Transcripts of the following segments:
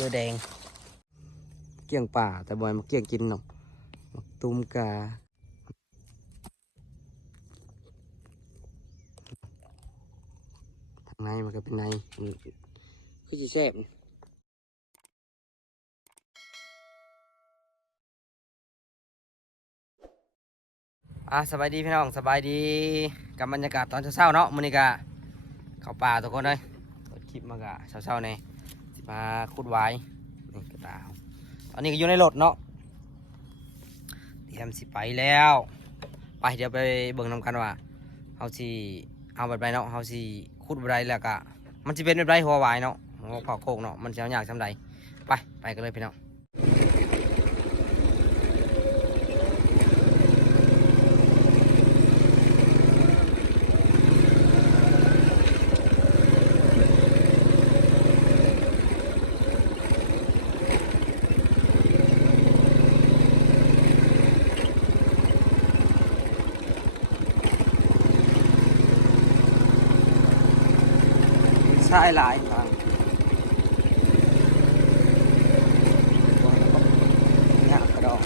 เยอะแดงเกี่ยงป่าแต่บ่อยมาเกี่ยงกินเนาะตุ้มกาทางในมันก็เป็นในคือจีแซ่บสบายดีพี่น้องสบายดีกับบรรยากาศตอนเช้าๆเนาะมื้อนี้ก็เข้าป่าทุกคนเลยเปิดคลิปมากะเช้าๆในสิมาขุดไว้นี่กระตาตอนนี้ก็อยู่ในรถเนาะเตรียมสิไปแล้วไปเดี๋ยวไปเบิ่งนำกันว่าเฮาสิเอาแบบไรเนาะเฮาสิขุดแบบไรแล้วก็มันสิเป็นแบบไรหัวไว้เนาะหัวขอโคกเนาะมันสิเอายากซำใดไปกันเลยพี่น้องใช่หลายครับเนี่ยกระดอง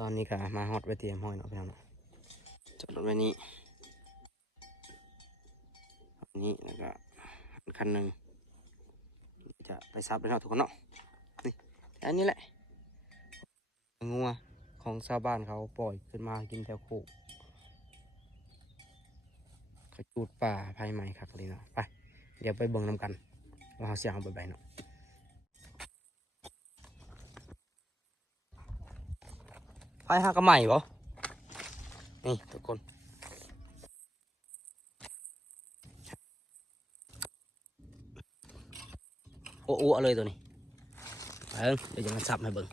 ตอนนี้ก็มาฮอตไปเตรียมห้อยเนาะพี่น้องจอดรถไว้นี้อันนี้แล้วก็คันหนึ่งจะไปซับไปเนาะทุกคนเนาะนี่อันนี้แหละงัวของชาวบ้านเขาปล่อยขึ้นมากินแถวโคกเขาจูดป่าภายใหม่ครับเลยเนาะไปเดี๋ยวไปเบิ่งนำกันว่าเขาเสียงเขาไปเนาะไปหากระใหม่บ่นี่ทุกคนโอ้เลยตัวนี้เดี๋ยวจะมาซับให้เบิ่ง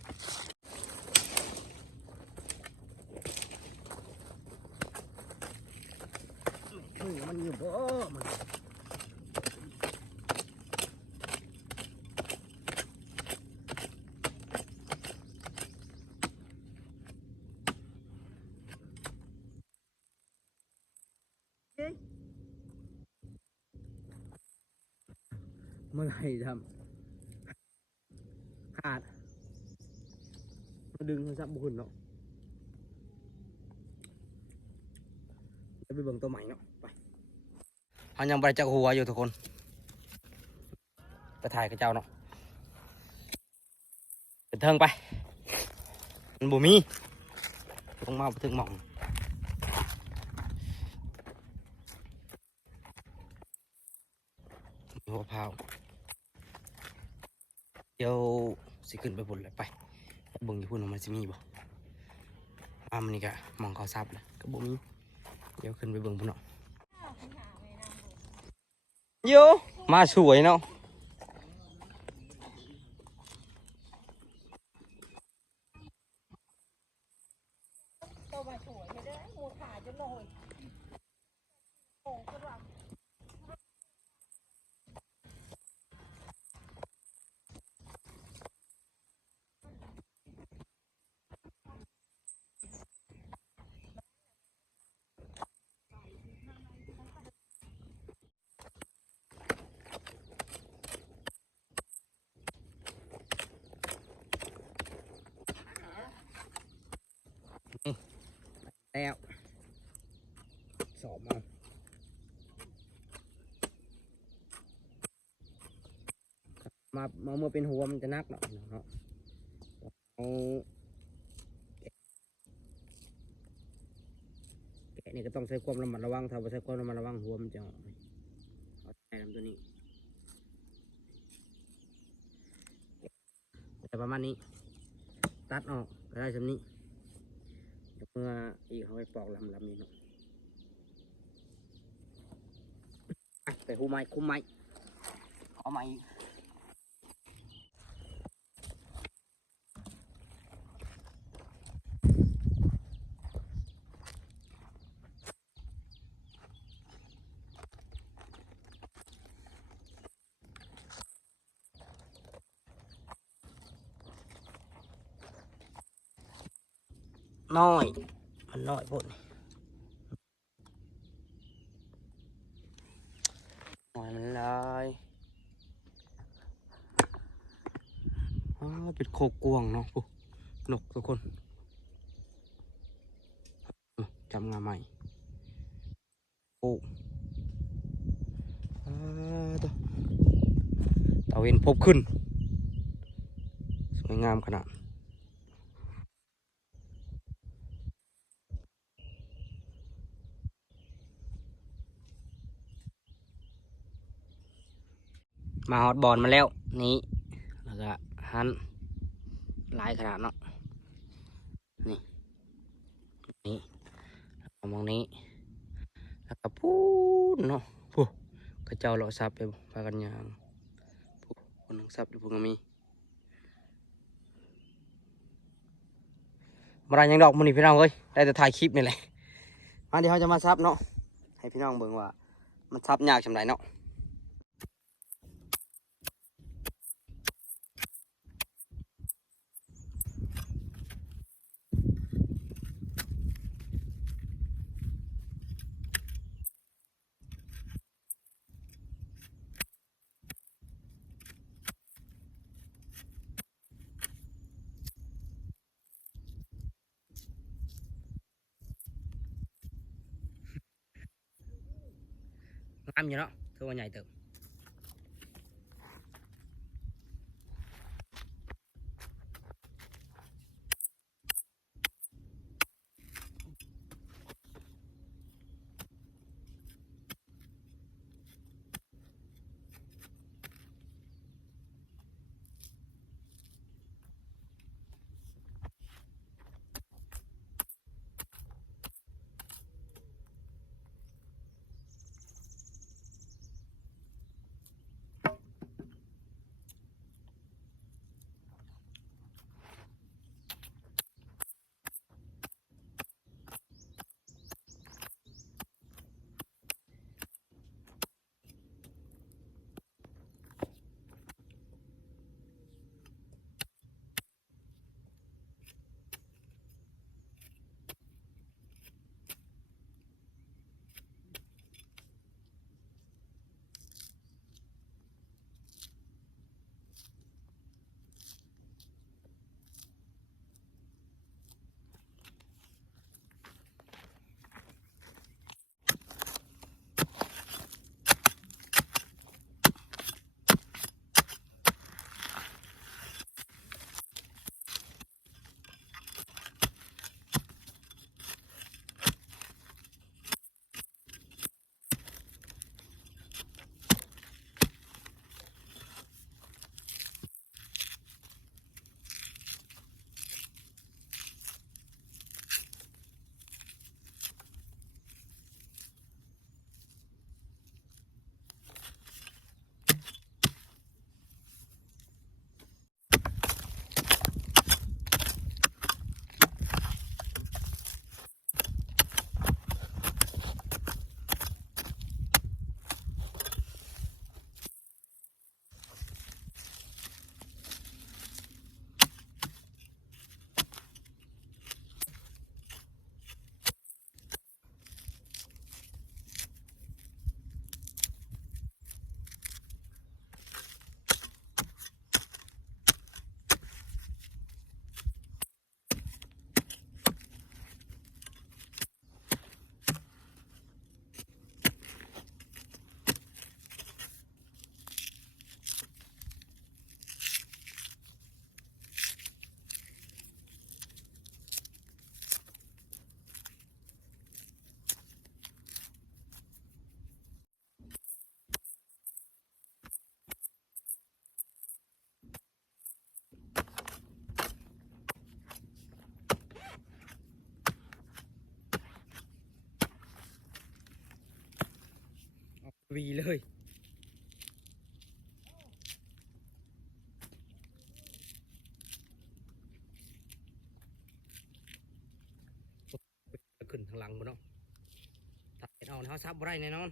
มันอยู่บ่มันเมื่อไหร่ทำขาดมาดึงมันซับบุญเนาะจะไปเบิ่งตัวใหม่เนาะไปเขายังไปจักหัวอยู่ทุกคนไปถ่ายกับเจ้าเนาะเป็นเทิงไปมันบ่มีต้องมาไปถึงหม่องหัวพาวเดี๋ยวสิขึ้นไปบนเลยไปเบิ่งอยู่พุ่นมันสิมีบ่มันนี่ก็มองเขาซับเลยก็บ่มีเดี๋ยวขึ้นไปเบิ่งพุ่นเนาะโยมาสวยเนาะแล้วสอบมา มาเมื่อเป็นหัวมันจะนักเนาะเนาะเอาแกะนี่ก็ต้องใช้ความระมัดระวังถ้าไม่ใช้ความระมัดระวังหัวมันจะออกเอาแทนตัวนี้แต่ประมาณนี้ตัดออกก็ได้ชำนี้เมื่ออีกเขาไปปอกลำนี้เนาะไปคุ้มไม้เอาไม้อีกน้อยมันน้อยพุ่นน้อยมันเลยเป็นโคกวงเนาะปุ๊นกทุกคนจำงาใหม่โอ้ตัวตะเวนพบขึ้นสวยงามขนาดมาฮอตบอลมาแล้วนี่แล้วก็หันลายขนาดเนาะนี่มองนี้แล้วก็พูดเนาะพูกระเจ้าเลาะซับไปพากันยางพูคนนึงซับอยู่พวกมีมาได้ยังดอกมันนี่พี่น้องเอ้ยได้แต่ถ่ายคลิปนี่แหละมาเดี๋ยวเขาจะมาซับเนาะให้พี่น้องเบิ่งว่ามันซับยากจำไรเนาะงามอยู่เนาะคือว่าใหญ่เติบ วีเลยขึ้นทางหลังบ่เนาะตัดเห็ดเอาเขาซับบ่ได้แน่นอน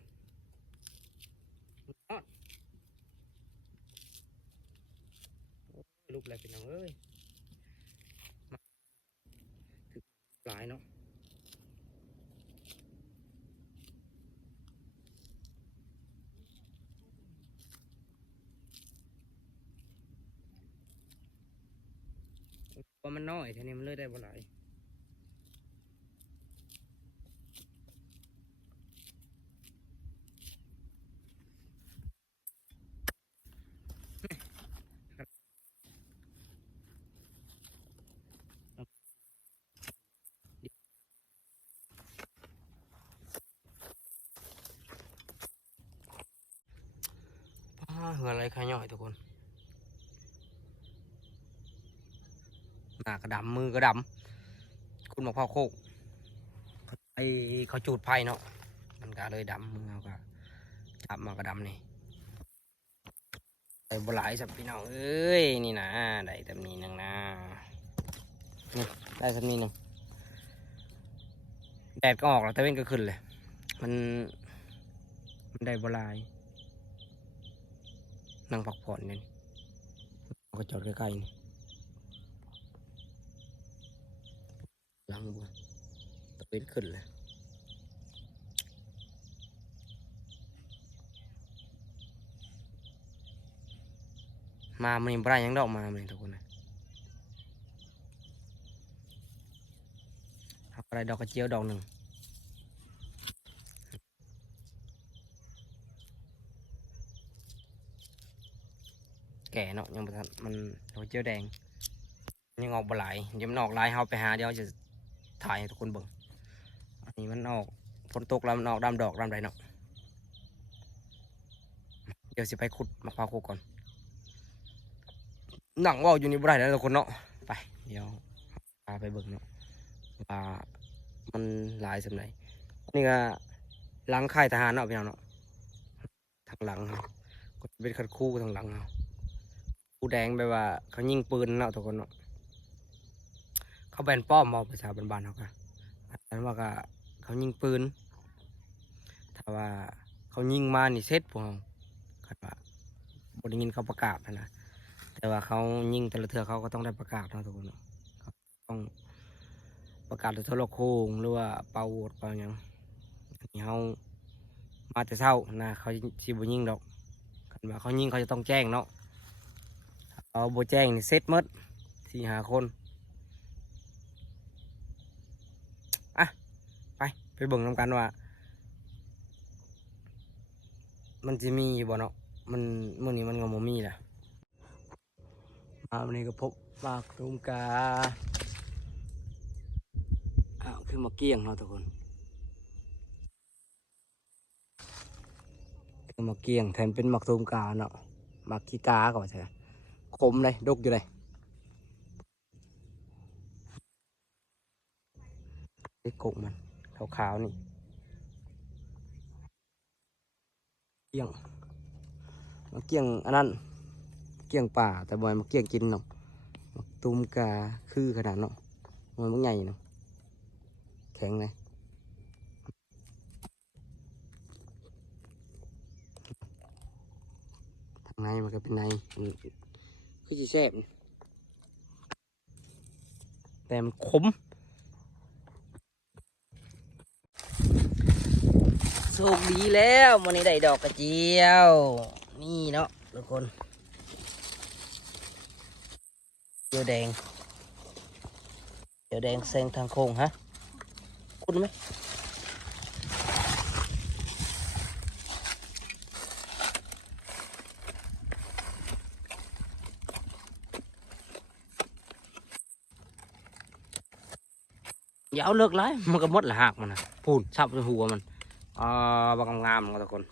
รูปอะไรเป็นน้องเอ้ยถึงหลายเนาะว่ามันน้อยทีนี้มันเลยได้บ่หลายเหืออะไรขย่อยทุกคนหน้ากระดำมือกระดำคุณบอกพ่อโคกไอเขาจูดไผ่เนาะมันก็เลยดำมือเขาก็จับมากระดำนี่ไอ้บหลายสับพี่น้องเอ้ยนี่นะได้ตำนี้หนึ่งนะนี่ได้ตำนี้หนึ่งแดดก็ออกแล้วตะเวนก็ขึ้นเลยมันได้บหลายนั่งพักผ่อนเนี่ยก็จอดใกล้ๆนี่หลังบัวตะเวนขึ้นเลยมามันยังบ่ได้ยังดอกมามันทุกคนนะเอาอะไรดอกกระเจียวดอกหนึ่งแก่เนาะยังบ่ทันมันดอกกระเจียวแดงยังออกบ่หลายเดี๋ยวมันออกหลายเขาไปหาเดี๋ยวจะถ่ายให้ทุกคนเบิ่งอันนี้มันออกฝนตกแล้วมันออกดำดอกดำไรเนาะเดี๋ยวสิไปขุดมะพร้าวโคกก่อนหนังว่าอยู่นี่บ่ได้แล้วทุกคนเนาะไปเดี๋ยวพาไปเบิ่งเนาะว่ามันหลายสำไหนนี่ก็หลังค่ายทหารเนาะพี่น้องเนาะทางหลังเขาก็เป็นคันคู่ทางหลังเขาคู่แดงไปว่าเขายิงปืนเนาะทุกคนเนาะเขาแบนป้อมเอาภาษาบ้านๆเขาก็อันนั้นว่าก็เขายิงปืนถ้าว่าเขายิงมานี่เสร็จพวกเขาคันว่าบ่ได้ยินเขาประกาศนะแต่ว่าเขายิงแต่ละเทือเขาก็ต้องได้ประกาศเนาะทุกคนเนาะต้องประกาศโทรโคงหรือว่าเป่าโหวดเป่าอย่างนี้เขามาแต่เช้านะเขาสิบ่ยิงดอกคันว่าเขายิงเขาจะต้องแจ้งเนาะเอาบ่แจ้งนี่เสร็จหมด4-5 คนอ่ะไปเบิ่งนำกันว่ามันจะมีบ่เนาะมันมื้อนี้มันก็บ่มีแหละมาวันนี้ก็พบปากตูมกาอ้าวคือมาเกี้ยงเนาะทุกคนคือมาเกี้ยงแทนเป็นหมักตูมกาเนาะหมักขี้กาก็ว่าใช่คมเลยดกอยู่เลยไอ้กกมันขาวๆนี่เกี้ยงมาเกี้ยงอันนั้นเกี้ยงป่าแต่บ่อยมาเกี้ยงกินเนาะหมักตูมกาคือขนาดเนาะมันใหญ่เนาะแข็งเลยทางในมันก็เป็นในคือจีแซ่บแต่มันขมโชคดีแล้ววันนี้ได้ดอกกระเจียวนี่เนาะทุกคนเจียวแดงเจียวแดงเซงทางโค้งฮะคุณไหมอย่าเอาเลิกไล่มันก็หมดละหักมันนะพูนชับในหัวมันบางงามๆมันก็ทุกคน